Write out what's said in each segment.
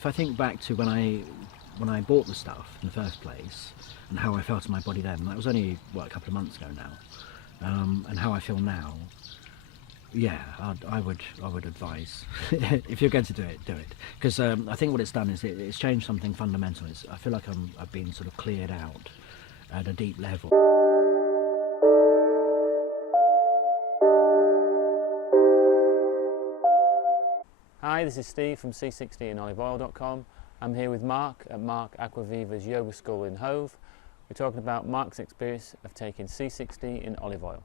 If I think back to when I bought the stuff in the first place and how I felt in my body then, that was only a couple of months ago now, and how I feel now. Yeah, I would advise if you're going to do it, because I think what it's done is it's changed something fundamental. I feel like I've been sort of cleared out at a deep level. Hi, this is Steve from C60 and oliveoil.com. I'm here with Mark at Mark Aquaviva's yoga school in Hove. We're talking about Mark's experience of taking C60 in olive oil.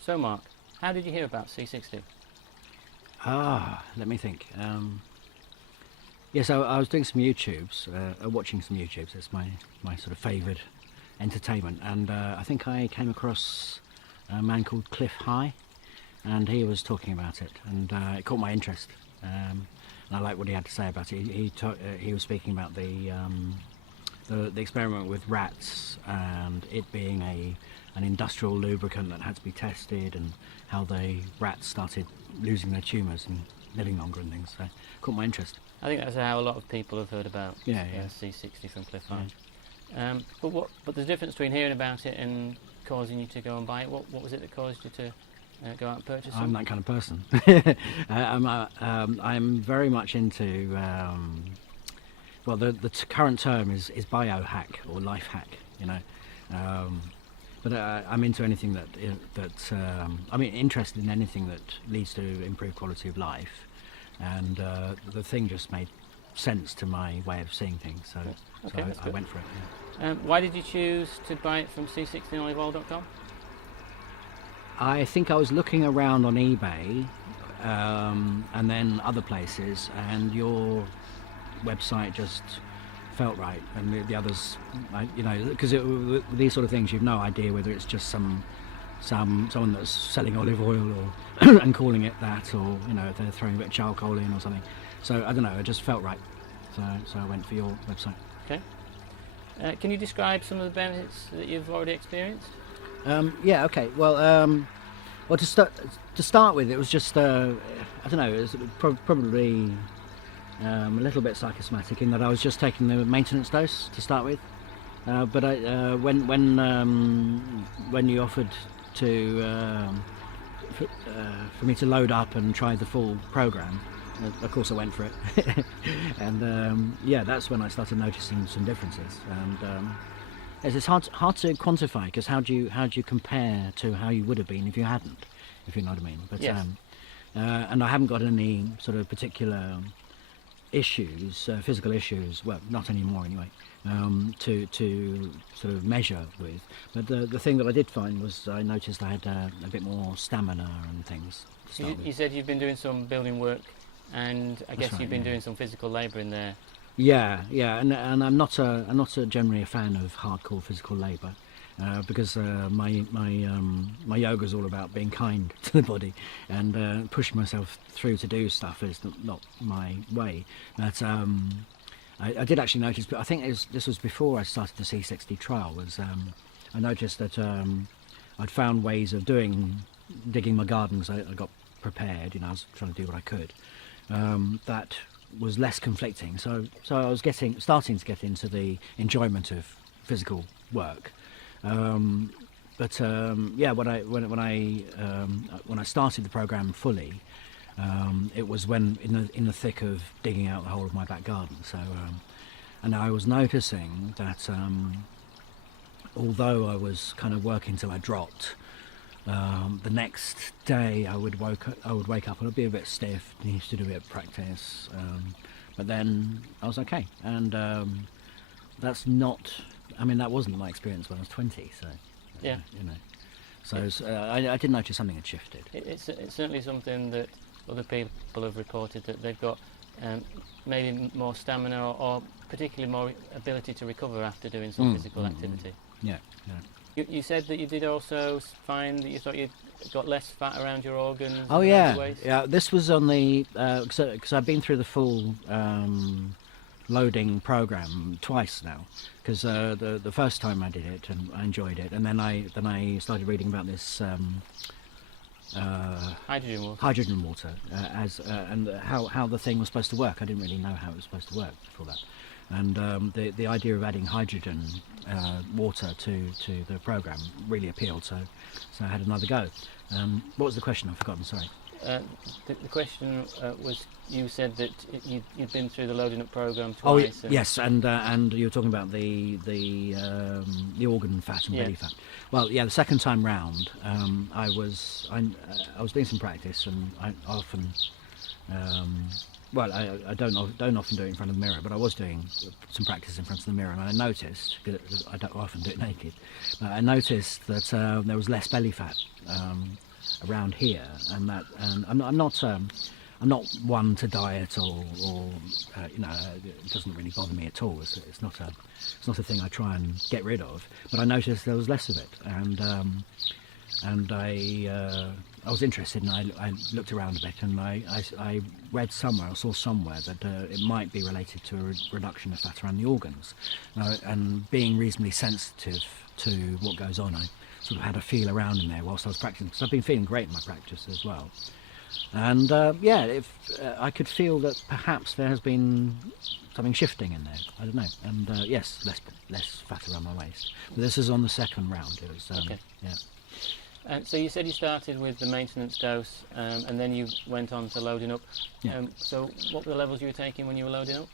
So Mark, how did you hear about C60? Let me think. Yes, I was doing some YouTubes, watching some YouTubes. That's my sort of favoured entertainment, and I think I came across a man called Cliff High, and he was talking about it, and it caught my interest. And I liked what he had to say about it. He was speaking about the experiment with rats and it being an industrial lubricant that had to be tested, and how the rats started losing their tumours and living longer and things. So it caught my interest. I think that's how a lot of people have heard about C60 from Cliff High. Yeah. But there's a difference between hearing about it and causing you to go and buy it. What was it that caused you to go out and purchase it? I'm that kind of person. I'm very much into, well, the current term is biohack or life hack, you know. But I'm into anything interested in anything that leads to improved quality of life, and the thing just made sense to my way of seeing things, so I went for it. Yeah. Why did you choose to buy it from C60 and oliveoil.com? I think I was looking around on eBay and then other places, and your website just felt right, and the others, you know, because these sort of things, you've no idea whether it's just someone that's selling olive oil or and calling it that, or you know, if they're throwing a bit of charcoal in or something. So I don't know, it just felt right. So I went for your website. Okay. Can you describe some of the benefits that you've already experienced? Yeah. Okay. Well, to start with, it was just I don't know. It was probably a little bit psychosomatic in that I was just taking the maintenance dose to start with. But when you offered to for me to load up and try the full program, of course I went for it. And yeah, that's when I started noticing some differences. And it's hard to quantify, because how do you compare to how you would have been if you hadn't, if you know what I mean? But yes. And I haven't got any sort of particular issues, physical issues, well, not anymore anyway, to sort of measure with. But the thing that I did find was I noticed I had a bit more stamina and things to start with. You said you've been doing some building work, and I guess right, you've been doing some physical labour in there. Yeah, and I'm not generally a fan of hardcore physical labour, because my yoga is all about being kind to the body, and pushing myself through to do stuff is not my way. But I did actually notice, but I think this was before I started the C60 trial, was I noticed that I'd found ways of digging my gardens. I got prepared, you know, I was trying to do what I could. That was less conflicting, so I was starting to get into the enjoyment of physical work. But yeah, when I started the program fully, it was when in the thick of digging out the whole of my back garden. So and I was noticing that although I was kind of working till I dropped, the next day I would wake up and I'd be a bit stiff, needed to do a bit of practice, but then I was okay. And that's not, I mean, that wasn't my experience when I was 20, so yeah, you know. So I did notice something had shifted. It's certainly something that other people have reported, that they've got maybe more stamina, or particularly more ability to recover after doing some physical activity. Yeah. You said that you did also find that you thought you'd got less fat around your organs. Oh and yeah, around your waist. yeah. This was on the because I've been through the full loading program twice now. Because the first time I did it and I enjoyed it, and then I started reading about this Hydrogen water. and how the thing was supposed to work. I didn't really know how it was supposed to work before that. And the idea of adding hydrogen water to the program really appealed, so I had another go. What was the question? I've forgotten, sorry. The question was, you said that you'd been through the loading up program Oh twice. yes, and you were talking about the organ fat and belly fat. Well, yeah, the second time round, I was doing some practice, and I often, I don't often do it in front of the mirror, but I was doing some practice in front of the mirror, and I noticed, because I don't often do it naked, but I noticed that there was less belly fat around here, and I'm not one to diet or it doesn't really bother me at all. It's not a thing I try and get rid of, but I noticed there was less of it, and I was interested, and I looked around a bit, and I read somewhere, I saw somewhere that it might be related to a reduction of fat around the organs, and being reasonably sensitive to what goes on, I sort of had a feel around in there whilst I was practicing, because I've been feeling great in my practice as well. And I could feel that perhaps there has been something shifting in there. I don't know. And yes, less fat around my waist. But this is on the second round. It was Okay. yeah. So you said you started with the maintenance dose, and then you went on to loading up. Yeah. So what were the levels you were taking when you were loading up?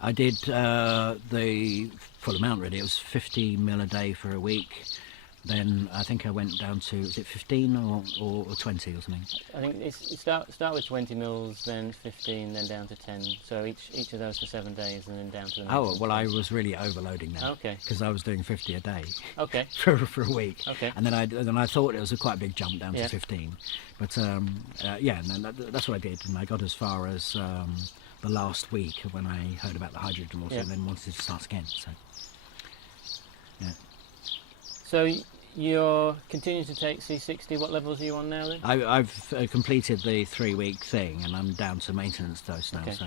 I did the full amount really. It was 50 ml a day for a week. Then I think I went down to, is it 15 or 20 or something? I think you start with 20 mils, then 15, then down to 10. So each of those for 7 days, and then down to the Oh, maintenance well, I dose. was really overloading now. Okay. Because I was doing 50 a day Okay. for a week. Okay. And then I thought it was a quite big jump down Yeah. to 15. But and then that's what I did. And I got as far as the last week when I heard about the hydrogen water, and then wanted to start again. So, yeah. So you're continuing to take C60. What levels are you on now then? I've completed the 3-week thing, and I'm down to maintenance dose now. Okay. So,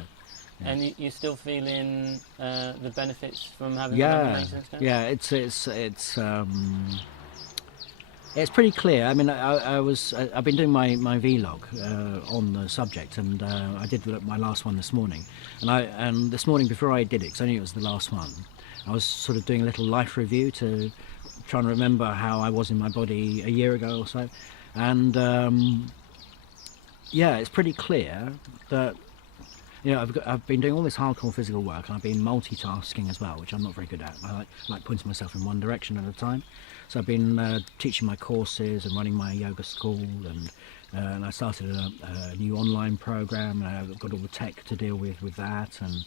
yeah. And you're still feeling the benefits from having the maintenance dose? Yeah, it's pretty clear. I mean, I've been doing my vlog on the subject, and I did my last one this morning, and this morning before I did it, because I knew it was the last one, I was sort of doing a little life review to try and remember how I was in my body a year ago or so, and it's pretty clear that I've been doing all this hardcore physical work, and I've been multitasking as well, which I'm not very good at. I like pointing myself in one direction at a time. So I've been teaching my courses and running my yoga school, and I started a new online program, and I've got all the tech to deal with that, and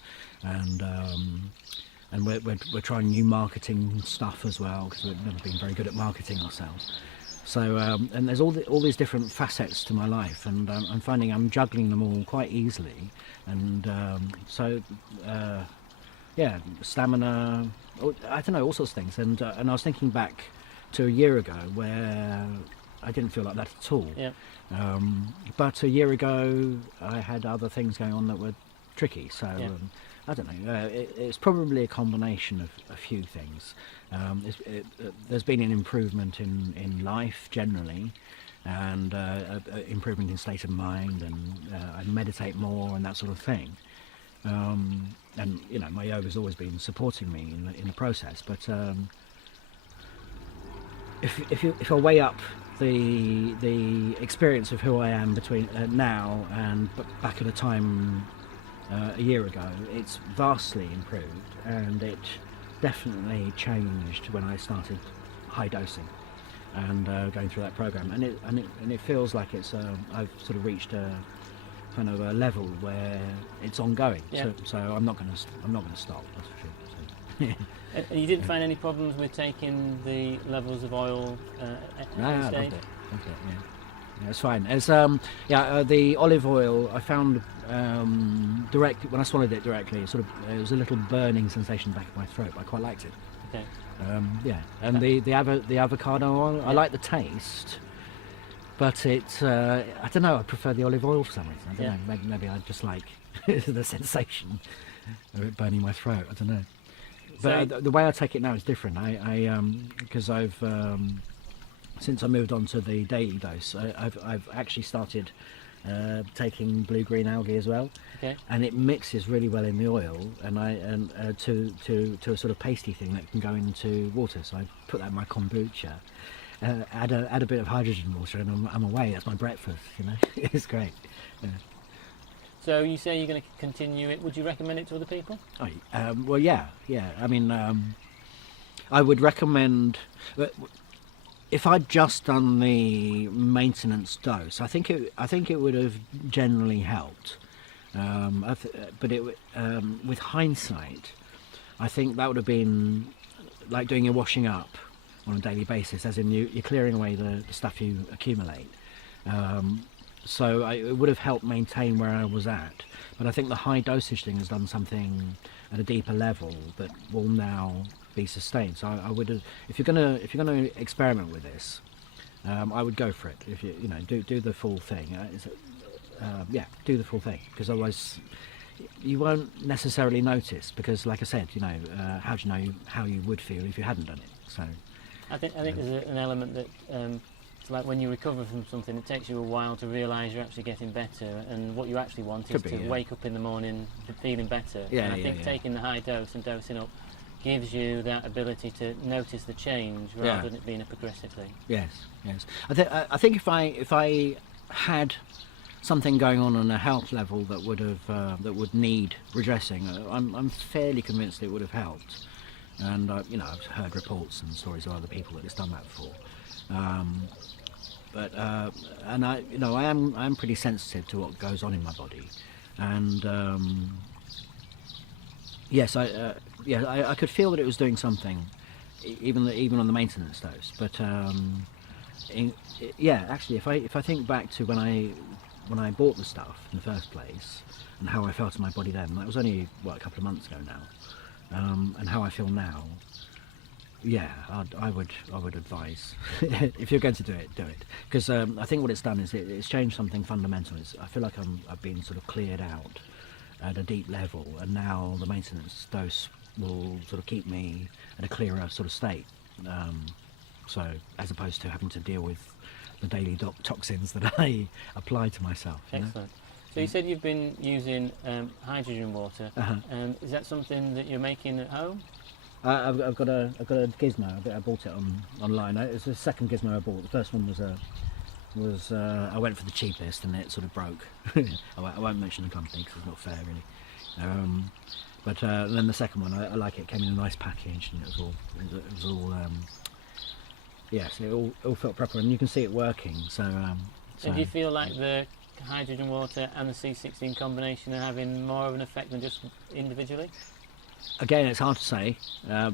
we're trying new marketing stuff as well, because we've never been very good at marketing ourselves. So and there's all these different facets to my life, and I'm finding I'm juggling them all quite easily, and stamina, I don't know, all sorts of things, and I was thinking back to a year ago where I didn't feel like that at all. Yeah. But a year ago I had other things going on that were tricky, so Yeah. I don't know, it's probably a combination of a few things. There's been an improvement in life generally, and improvement in state of mind, and I meditate more and that sort of thing. And my yoga's always been supporting me in the process, but if I weigh up the experience of who I am between now and back at a time a year ago, it's vastly improved, and it definitely changed when I started high dosing and going through that program, and it feels like it's I've sort of reached a kind of a level where it's ongoing. Yeah. So I'm not going to stop. That's for sure. So, And you didn't find any problems with taking the levels of oil no, I each loved day? it. Yeah, it's fine. It's the olive oil I found direct when I swallowed it directly. It was a little burning sensation back of my throat. But I quite liked it. Okay. And the avocado oil, I like the taste, but it's I don't know. I prefer the olive oil for some reason. I don't know. Maybe I just like the sensation of it burning my throat. I don't know. But So- the way I take it now is different. Because I've since I moved on to the daily dose, I've actually started taking blue-green algae as well, Okay. and it mixes really well in the oil, and to a sort of pasty thing that can go into water. So I put that in my kombucha, add a bit of hydrogen water, and I'm away. That's my breakfast. You know, it's great. Yeah. So you say you're going to continue it. Would you recommend it to other people? Well, yeah. I mean, I would recommend. If I'd just done the maintenance dose, I think it would have generally helped. But with hindsight, I think that would have been like doing your washing up on a daily basis, as in you're clearing away the stuff you accumulate. So it would have helped maintain where I was at. But I think the high dosage thing has done something at a deeper level that will now be sustained. So I would have, if you're gonna experiment with this, I would go for it. If you do the full thing. Do the full thing, because otherwise you won't necessarily notice. Because, like I said, how do you know how you would feel if you hadn't done it? So I think there's an element that it's like when you recover from something, it takes you a while to realise you're actually getting better, and what you actually want is to wake up in the morning feeling better. And I think taking the high dose and dosing up gives you that ability to notice the change rather than it being a progressive thing. Yes. I think if I had something going on a health level that would need redressing, I'm fairly convinced it would have helped. And I've heard reports and stories of other people that it's done that before. And I am pretty sensitive to what goes on in my body, and yes, I could feel that it was doing something, even on the maintenance dose. But actually, if I think back to when I bought the stuff in the first place and how I felt in my body then, that was only a couple of months ago now, and how I feel now. Yeah, I would advise if you're going to do it, because I think what it's done is it's changed something fundamental. I feel like I've been sort of cleared out at a deep level, and now the maintenance dose will sort of keep me at a clearer sort of state. So as opposed to having to deal with the daily toxins that I apply to myself. Excellent. So you said you've been using hydrogen water. Is that something that you're making at home? I've got a gizmo. I bought it online. It's the second gizmo I bought. The first one was I went for the cheapest, and it sort of broke. I won't mention the company because it's not fair, really. But then the second one, I like it. It came in a nice package, and it was all yes, it all felt proper, and you can see it working. So do you feel like the hydrogen water and the C60 combination are having more of an effect than just individually? Again, it's hard to say,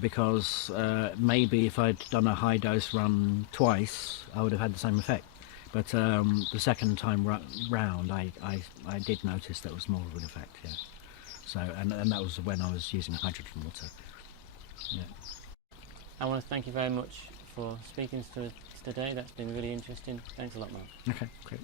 because maybe if I'd done a high dose run twice, I would have had the same effect. But the second time round, I did notice there was more of an effect. Yeah. So and that was when I was using hydrogen water. Yeah. I want to thank you very much for speaking to us today. That's been really interesting. Thanks a lot, Mark. Okay, great.